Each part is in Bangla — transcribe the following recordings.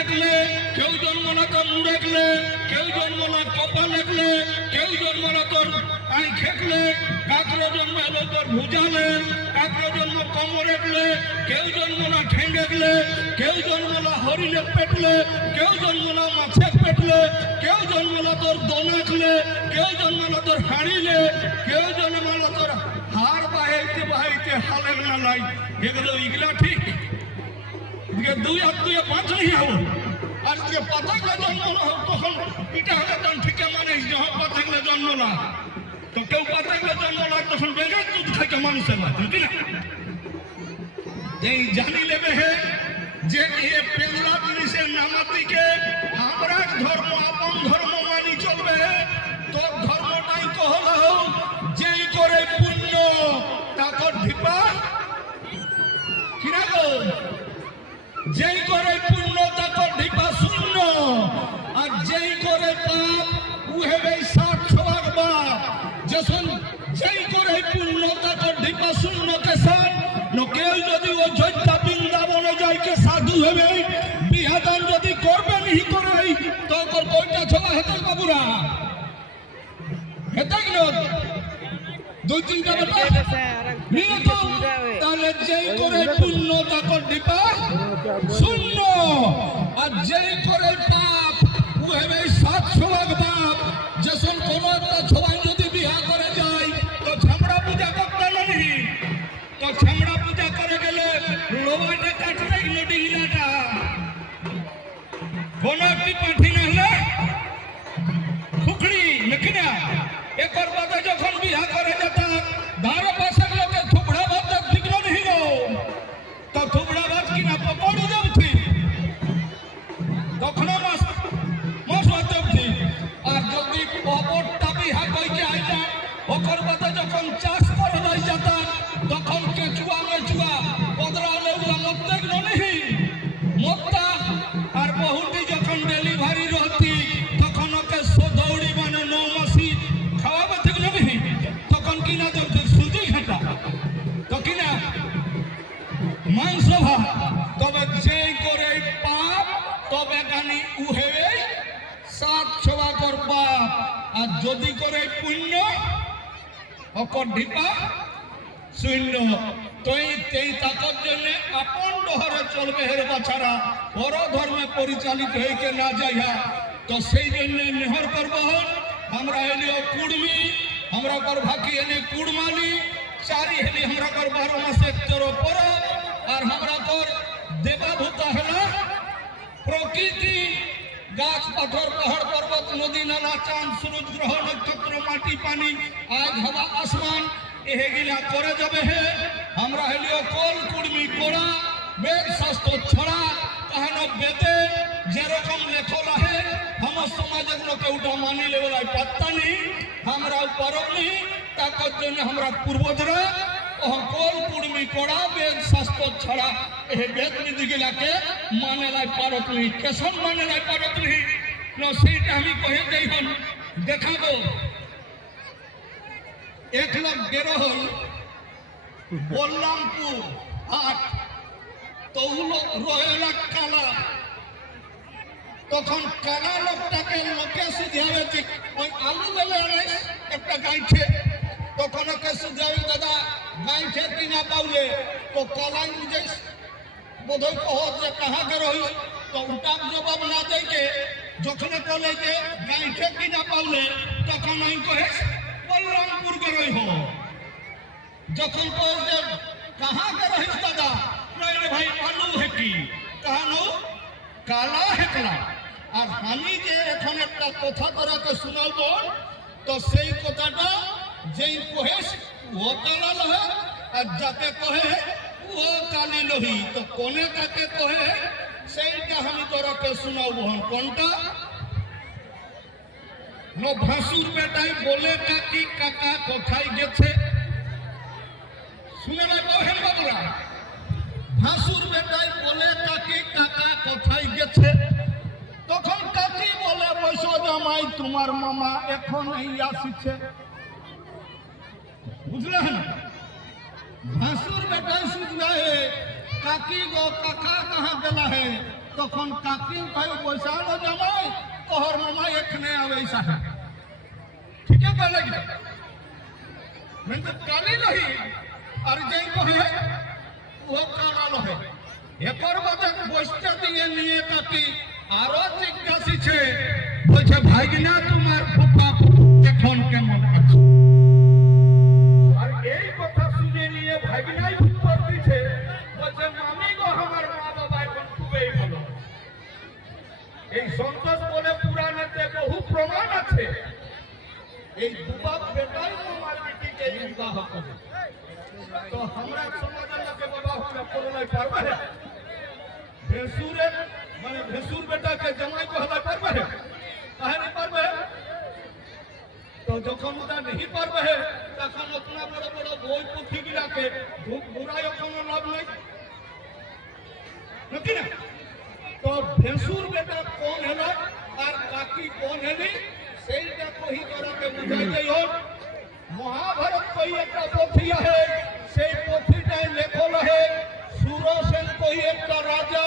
একলে কেউ জন্ম না তোর মুড় একলে কেউ জন্ম না কপাল একলে কেউ জন্ম না তোর আই খেকলে কাকরো জন্ম এলো তোর ভুজালে কাকরো জন্ম কমর একলে কেউ জন্ম না ঠেঙ্গ একলে কেউ জন্ম না হরিণে পেটলে, কেউ জন্ম না মাছে পেটলে, কেউ জন্ম না তোর দনাকলে, কেউ জন্ম না তোর হাড়িলে, কেউ জন্ম না তোর হাড় বাহাইতে বাহাইতে হালের না এগুলো এগুলা ঠিক দুই হাত দুই পাঁচ নেই হব আর যে পাতাকলে জন্ম না হোক তখন এটা হলে তখন ঠিক মানে যখন পাতাকলে জন্ম না। তো কেউ পাতাকলে জন্ম না, তখন বেগার দুধ খাইতে মানুষের না বুঝলি না? এই জানি লেবে হে, যে এ পেংলা জিনিসের নামাতিকে, আমরা ধর্ম, আপন ধর্ম মানি চলবে। তোর ধর্মটাই তো হলো যেই করে পুণ্য তাকর ঢিপা কিনা গো যেই করে পুণ্য তাকর ঢিপা শূন্য, আর যেই করে পাপ উহেবে সাত সবার বাপ। যখন যেই করে পুণ্য তাকর ঢিপা শূন্য কেসান লোকেও যদি অযোধ্যা বৃন্দাবনে যাইকে সাধু হবে, বিহাদান যদি করবে নিহি করে তখন বইটা ছোলা হেতে বাবুরা? হেতে দুই তিনটা নিয়ে তো। তাহলে যেই করে পুণ্য তাকর ঢিপা শূন্য। আর যেই করে পাপ উহেবে সাত সবার বাপ যখন কোন একটা সবাই যদি বিহা করে যায়, তো ঝামড়া পূজা করতে নানি তো ছামড়া পূজা করে গেলে কোন একটি পাঠি তাকর জন্য আপন ডহরে চলবে হের বাছারা। পর ধর্মে পরিচালিত হইকে না যাইয়া। তো সেই জন্য নেহর করব আমরা এলিও কুড়মি, আমরা কর ভাকি এলি কুড়মালি চারি হেলি আমরা কর বারো মাসে চোর পর আর আমরা কর দেবাভূতা হলা প্রকৃতি। গাছ, পাথর, পাহাড়, পর্বত, নদী, নালা, চাঁদ, সূরজ, গ্রহ, নক্ষত্র, মাটি, পানি, আজ হওয়া আসমান, এহে গিলা করে যাবে হে। আমরা হেলিও কল কুড়মি কোড়া বেদ শাস্ত্র ছড়া, কাহান বেদে যেরকম লেখল আহে আমার সমাজের লোকে ওটা মানি লেবেলায় পাত্তা নেই আমরা পারব নেই তাকর জন্য আমরা পূর্বজরা কল কুড়মি কোড়া বেদ শাস্ত্র ছড়া, এ বেদ নীতি গিলাকে মানে লাই পারত নেই কেসন মানে লাই পারত নেই ন, সেইটা আমি কহে দেই হন দেখাবো। এক লাখ দেড় হল বললামপুর হাট তহুলো রয়েলা কালা। তখন কালা লোকটাকে লোকে সুঝাবে যে ওই আলু বেলে একটা গাইছে। তখন ওকে সুঝাবে দাদা, গাইছে কিনা পাউলে? তো কালাই বুঝে বোধহয় কহ যে কাহাকে রহি তো উল্টা জবাব না দেকে যখন কলে যে গাইছে কিনা পাউলে, তখন আমি কহে বলরামপুর কে রহি কহে যে কাহা কে রহিস দাদা? কহে রে ভাই আলু হে কি কাহানো কালা হেকলা? আর আমি যে এখন একটা কথা তোরাকে শোনাব, তো সেই কথাটা যেই কহে ও কালা লহে, আর যাকে কহে ও কালি লহি, তো কোনে কাকে কহে সেইটা আমি তোরাকে শোনাব কোনটা? নো ভাসুর বেটাই বলে কাকি, কাকা কোথায় গেছে? শুনে রাখো হে বাবুরা ভাসুর বেটাই বলে, কাকি, কাকা, কোথায় গেছে? তখন কাকি বলে বৈশো জামাই, তোমার মামা এখন এই আসিছে। বুঝলেন ভাসুর বেটাই শুধু হে কাকি গো, কাকা কাহা গেলা হে? তখন কাকি কয় বৈশানো জামাই, তোহর মামা এখানে আবে সাহা ঠিক আছে কালি নহি। আর যেই কহে, ও কানা নহে একর বাদে বৈশটা দিয়ে নিয়ে কাকি আরও জিজ্ঞাসিছে, বলছে, ভাইগিনা, তোমার ফুফা তো যখন ওরা নেহি পারবে তখন ওতনা বড় বড় বই পুঁথি গিলাকে ঘুরায় কোনো লাভ নাই। নাকি না? তো ভেসুর বেটা কোন হেল, আর কাকি কোন হেলি, সেইটা কহি করাকে বুঝাই যাই হোক মহাভারত কই একটা পুঁথি আহে, সেই পুঁথিটাই লেখল হে, সুরসেন কই একটা রাজা।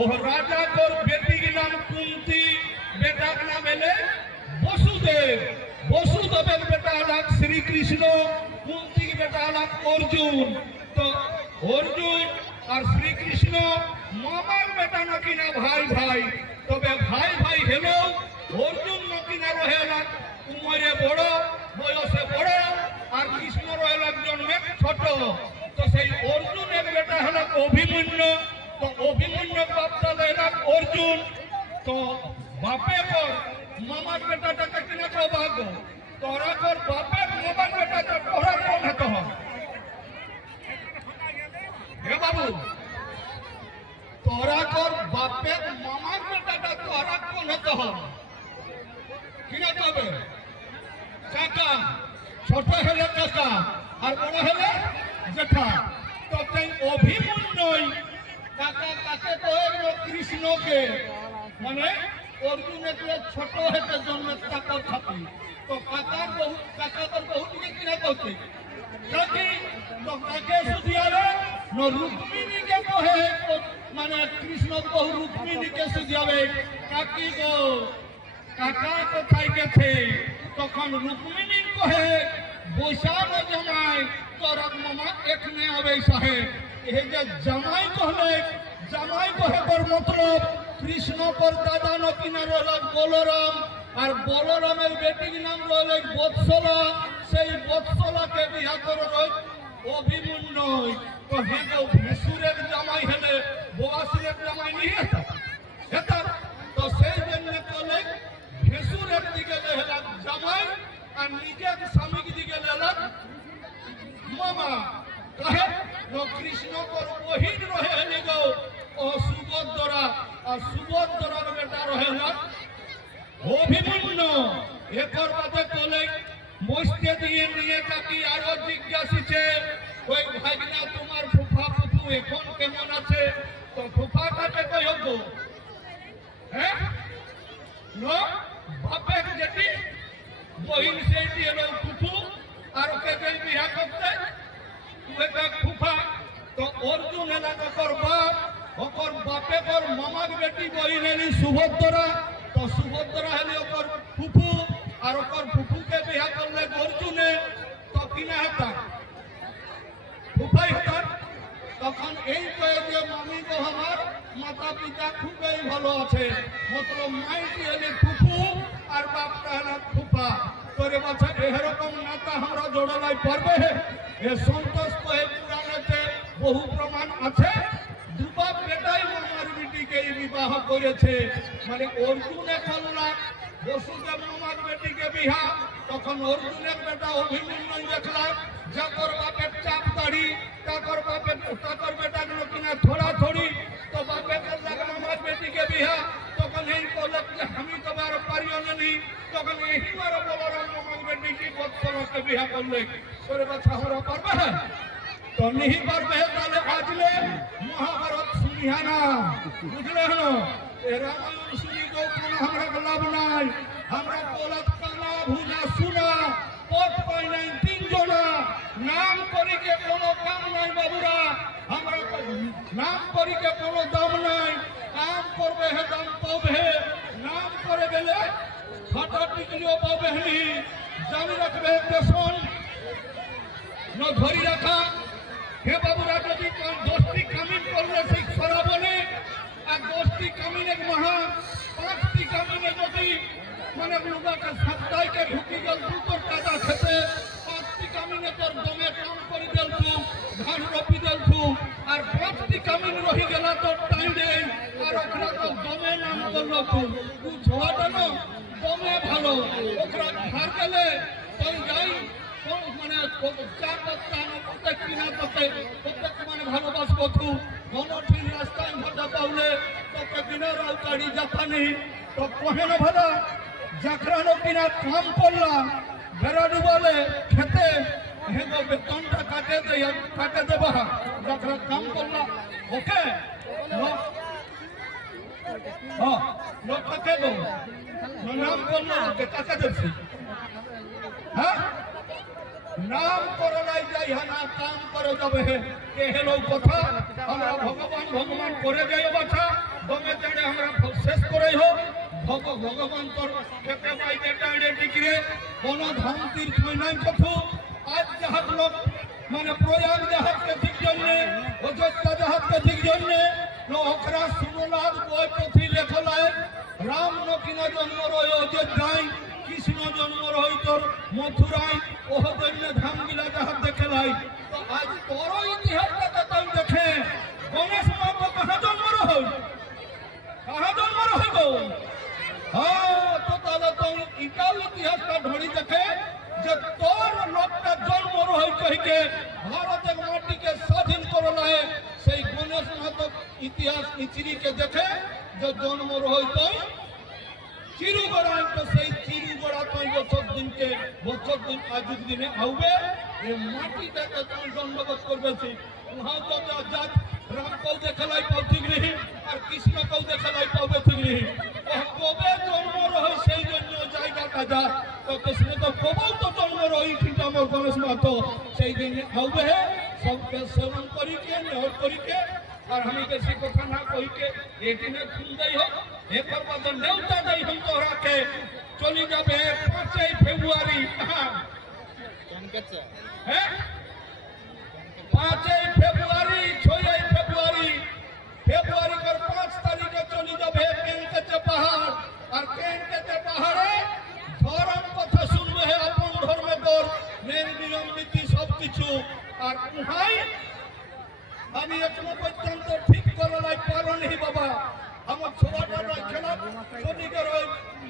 ও রাজা তোর বেটি গিলাম কুন্তি। বসুদেবের বেটা নাম শ্রীকৃষ্ণ কুন্তি বেটা নাম অর্জুন। তো অর্জুন আর শ্রীকৃষ্ণ মামার বেটা নাকি না ভাই ভাই? তবে ভাই ভাই হেলো অর্জুন নাকি না রহে না উমরে বড়, বয়সে বড়, আর কৃষ্ণ রহে জন্মে ছোট। তো সেই অর্জুনের বেটা হলো অভিমন্যু। তো অভিমন্যু প্রাপ্ত হলো অর্জুন। তো বাপে কর মামার বেটাটাকে কিনা তো তোরা কর বাপে মামার বেটাটা তোরা কোন হতে হে বাবু তোরা বাপের মামার বেটাটা তোরা কোন হতে কিনা তবে কাকা ছোট হলে কাকা আর বড় হলে জেঠা। তো তাই অভিমন্যই কাকা কাকে কহে কৃষ্ণকে মানে অর্জুনের ছোট হতে জন্মে কাকার থাকি তো কাকার বহু কাকার বহু দিকে কিনা করছে কাকি তো কাকে সুধিয়ালে ন রুক্মিণীকে কহে মানে কৃষ্ণ বহু রুক্মিণীকে সুধিয়াবে কাকি গো, কাকা কোথায় গেছে? তখন রুক্মিণীর কহে, বৈশাখ জামাই তোরক মামা এখানে হবে সাহেব এই যে জামাই কহলে জামাই কহে কর মতলব, কৃষ্ণ কর দাদা নকিনা রহল বলরাম আর বলরামের বেটির নাম রহল বৎসলা। সেই বৎসলাকে বিহা করে রয় অভিমন্যু তো হে গো ভেসুরের জামাই হেলে, বোয়াসুরের জামাই নিয়ে এটা তো সেই জন্য কলে ভেসুরের দিকে লেহলাম জামাই, আর নিজের স্বামীর দিকে লেলাম মামা। কাহে ও কৃষ্ণ কর বহিন রহে হেলি গো ও সুভদ্রা, আর সুভদ্রার বেটা রহে না। অভিমন্যু। একর বাদে কলে মস্তে দিয়ে নিয়ে তাকি আরও জিজ্ঞাসিছে, ওই ভাগনা তোমার ফুফা ফুফু এখন কেমন আছে? তো ফুফা কাকে কই গো হ্যাঁ? নো, বাপের যেটি বহিন সেইটি এলো ফুফু, আর ওকে যেই বিহা করতে ওকে ফুফা, তো অর্জুন এলাকা কর বাপ, ওকর বাপে কর মামার বেটি বহিন এলি সুভদ্রা সুভদ্রা হেলি ওকর ফুফু, আর ওকর ফুফুকে বিহা করলে অর্জুনে তো কিনা হেতা। ফুফাই হেতা। তখন এই কয়ে যে মামি তো আমার মাতা পিতা খুবই ভালো আছে। মতলব মাইটি হলে ফুফু আর বাপটা হলে ফুফা। তোরে বাচ্চা এরকম নেতা আমরা জোড়ালাই পারবে এ সন্তোষ কহে পুরাণেতে বহু প্রমাণ আছে। দুবাব বেটাই মামার এই বিবাহ করেছে। মানে অর্জুনে করলাম বসুদেব মামার বেটিকে বিহা। তখন অর্জুনের বেটা অভিমন্যু দেখলাম যাকর বাপের চাপ দাড়ি তাকর বাপের তাকর বেটা গুলো কিনা থোড়া থোড়ি তো বাপে করলাম মামার বেটিকে বিহা। তখন এই যে আমি তো আর পারিও নি তখন এই বার বলরাম মামার বেটিকে বৎসরকে বিহা করলে। করে বাচ্চা হরা পারবে? তো नहीं পারবে তাহলে আজলে মহাভারত নিহারা বুঝলে হলো? এরা মানুষ কোনো আমরা লাভ নাই। আমরা কোলাত কানা ভুজা, সুনা, পথ পাই নাই তিনজনা। নাম করিকে কোনো কাম নাই বাবুরা। আমরা নাম করিকে কোনো দাম নাই। কাম করবে হে, দাম পাবে। নাম করে গেলে ফাটা টিকলিও পাবে জানি রাখবে দেশন ধরি রাখা। হে বাবুরা, যদি দশটি কামিন করলে সেই সরাবনে, আর দশটি কামিনের মহা, পাঁচটি কামিনে যদি মানে লোকাকে সাপ্তাহিকে ঢুকি গেল দুটোর টাকা খেতে পাঁচটি কামিনে তোর দমে কাম করে দেলতু ধান রপি দেলতু আর পাঁচটি কামিন রহি গেল তোর টাইম দেই আর ওখানে তো দমে নাম করল তু তু ছোয়াটা না দমে ভালো ওখানে ঘর গেলে তুই যাই কোন মানে চার দশটা না প্রত্যেক কিনা প্রত্যেক প্রত্যেক মানে ঠিক রাস্তায় ঘটা পাওলে, তোকে বিনা রাও গাড়ি জাপানি। তো কহে না ভালো জাখরানো কিনা কাম করলাম বেড়াডু বলে খেতে। হেগো বেতনটা কাটে দে, কাটে দেবা জাখরা কাম করলাম ওকে? হ্যাঁ লোক কাকে গো? নাম করল ওকে কাকে দেবছি হ্যাঁ? নাম করে নাই, যাই হ্যাঁ না কাম করে যাবে কে হেলো কথা? আমরা ভগবান ভগবান করে যাই বাছা। দমে তেড়ে আমরা শেষ করে হোক। ভগ, ভগবান তোর খেতে পাইতে টাইডে টিকিরে। কোন ধাম তীর্থ নাই কথু আজ যাহাত লোক মানে প্রয়াগ যাহাতকে ঠিক জন্যে, অযোধ্যা যাহাতকে ঠিক জন্যে নখরা সুরলাদ বই পথি লেখলায় রাম নকিনা জন্ম রয় অযোধ্যায়, কৃষ্ণ জন্ম রয় তোর মথুরায় ওহ দৈন্য ধাম গিলা যাহাত দেখেলাই তো আজ তোর ইতিহাসটা তাই দেখে গণেশ মাতা কাহা জন্ম রয় কাহা জন্ম রয় গো হ্যাঁ তো তাহলে তো ইটাল ইতিহাসটা ধরি দেখে যে তোর লোকটা জন্ম রয় কহিকে ভারতের মাটিকে স্বাধীন করলায় সেই গণেশ মাতক ইতিহাস ইচিরিকে দেখে যে জন্ম রয় তুই চিরুগড়ায় তো সেই চিরুগড়া তুই বছর দিনকে বছর দিন আজুক দিনে আউবে এ মাটিটাকে তুই দণ্ডবোধ করবেছি রাম কৌ দেখালাই পাও ঠিক নেই আর কৃষ্ণ কৌ দেখালাই পাবে ঠিক নেই। কবে জন্ম রয় সেই জন্য জায়গাটা যা তো কৃষ্ণ তো কবল তো জন্ম রয় ঠিক আমার গণেশ মাতো সেই দিনে আউবে সবকে সেবন করিকে নেহর করিকে আর আমি বেশি কথা না কইকে এদিনে খুন দেই হোক এরপর বাদে নেউতা দেই হোক তোরাকে চলে যাবে পাঁচই ফেব্রুয়ারি। হ্যাঁ। হ্যাঁ? পাঁচই ফেব্রুয়ারি, ছয়ই ফেব্রুয়ারি ফেব্রুয়ারি কর পাঁচ তারিখে চলে যাবে কেনকেতে পাহাড়। আর কেনকেতে পাহাড়ে ধর্ম কথা শুনবে হে আপন ধর্মে তোর নিয়ম, নীতি সব কিছু আর উহাই আমি এখনও পর্যন্ত ঠিক করে নাই পারনি বাবা। আমার ছোয়াটা নয় খেলা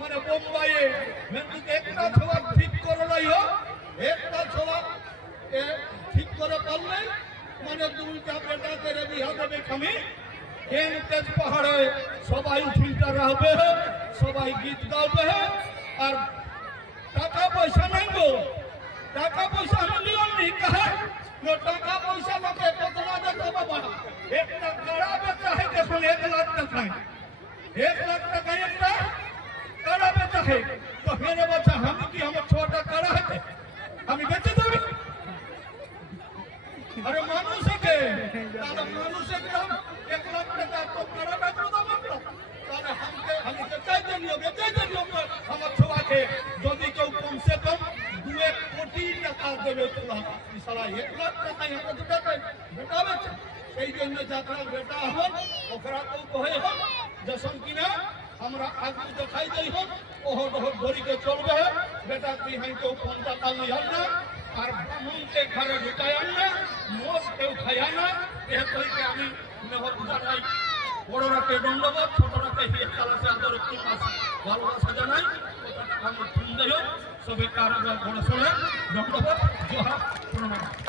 মানে বোম্বাইয়ে। একটা ছোয়া ঠিক করে নাই একটা ছোয়া ঠিক করে পারলে মানে দুইটা বেটা করে বিহা দেবে খামি কেন তেজ পাহাড়ে সবাই উঠিলটা রাখবে সবাই গীত গাবে, আর টাকা পয়সা নাই গো। টাকা পয়সা মিলিয়ন নি কাহে? নো, টাকা পয়সা লোকে কতনা দেতে বাবা? একটা কাড়া বেচা है দেখুন, এক লাখ টাকা এক লাখ টাকা একটা কাড়া বেচা है তো মেরে বাচ্চা আমি কি আমার ছোটা কাড়া আছে আমি বেচে দেবো আরে মানুষকে তাহলে মানুষের দাম এক লাখ টাকা তো কাড়া বেচবো দাম আমরা তাহলে हमके আমি তো চাইতে নিও বেচাইতে নিও আমার ছোয়াকে যদি কেউ কমসে কম দু এক কোটি টাকা দেবে তোলা সালা এক লাখ টাকা আমরা দু টাকা বেটা বেচে সেই জন্য যাত্রা বেটা হন ওকরা তো কহে হন যখন কিনা আমরা আগুন দেখাই দেই হোক ওহর ওহর ধরিকে চলবে বেটা তুই হাই কেউ পঞ্চা তালি হন না আর ব্রাহ্মণকে ঘরে ঢুকায় না মোষ কেউ খায় না এ কইকে আমি মেহর জানাই বড়রাকে দণ্ডবোধ ছোটরাকে হিয়ে কালাসে আদর একটু ভালোবাসা জানাই। আমি ফোন দেয় সবে কারও বড় শোনে। দণ্ডবোধ, জোহার, প্রণাম।